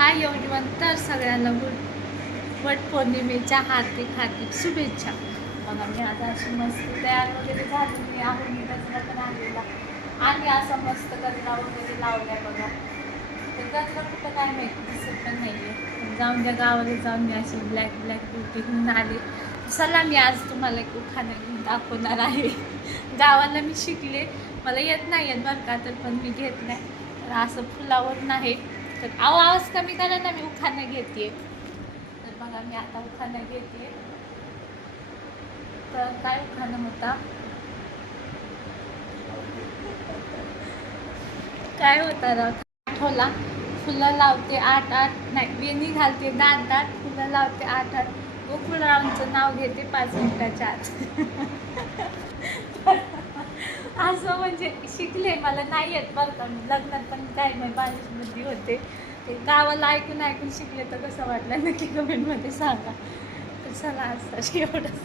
Hi everyone, तर सगळ्यांना वट पौर्णिमेच्या हार्दिक शुभेच्छा. बघा मी आता अशी मस्त तयार वगैरे झालेली आहे. मी गजरा पण आणलेला आणि असा मस्त गजरा वगैरे लावलाय बघा. तर गजरा कुठं काय माहिती दिसत पण नाही आहे. जाऊन द्या, गावाला जाऊन मी अशी ब्लॅक ब्युटी घेऊन आले. चला मी आज तुम्हाला एक उखाणा घेऊन दाखवणार आहे. गावाला मी शिकले, मला येत नाही येत बरं का, तर पण मी घेत नाही. तर असं फुलावर नाही, तर आवाज कमी करा ना, मी उखाणा घेते. तर बघा मी आता उखाणा घेते. तर काय उखाणा होता, काय होता राव, आठवला. फुलं लावते आठ नाही, वेणी घालते दाट, फुलं लावते आठ गोकुळरावांचं नाव घेते 5 मिनिटाच्या आत. असं म्हणजे शिकले, मला नाही येत बरं का. लग्नात पण काय नाही, बालिश बुद्धी होते. ते गावाला ऐकून शिकले. तर कसं वाटलं नक्की कमेंटमध्ये सांगा. तर चला असं एवढंच.